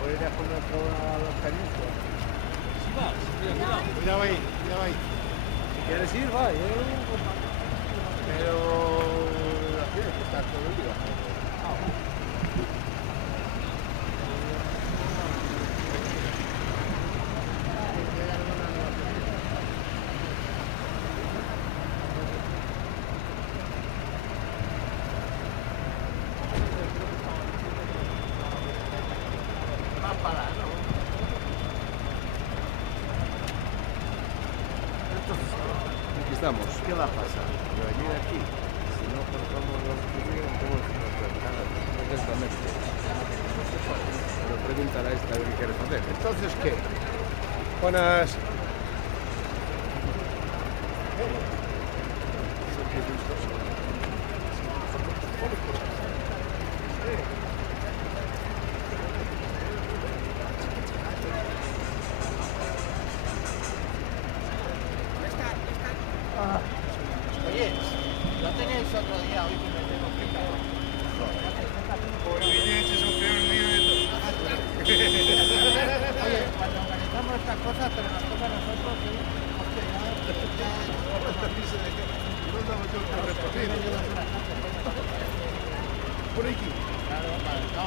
Voy a ir a comer a los canitos. Sí, va, cuidado. Mira ahí, mira ahí. Si quieres ir, va, pero tienes que estar todo el día. Aquí estamos. ¿Qué va a pasar? Venir aquí. Si no cortamos los judíos, ¿cómo se nos nada? Exactamente. Pero preguntar a esta de qué quieres hacer. Entonces, ¿qué? Buenas. Oye, ¿no tenéis otro día hoy que me tengo que ir? Oye, cuando organizamos estas cosas, pero nos toca a nosotros, ¿sí? Por aquí. Claro, vale, no.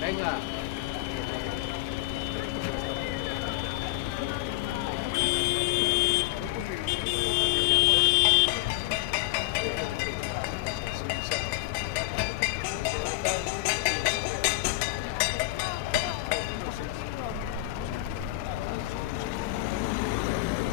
Venga.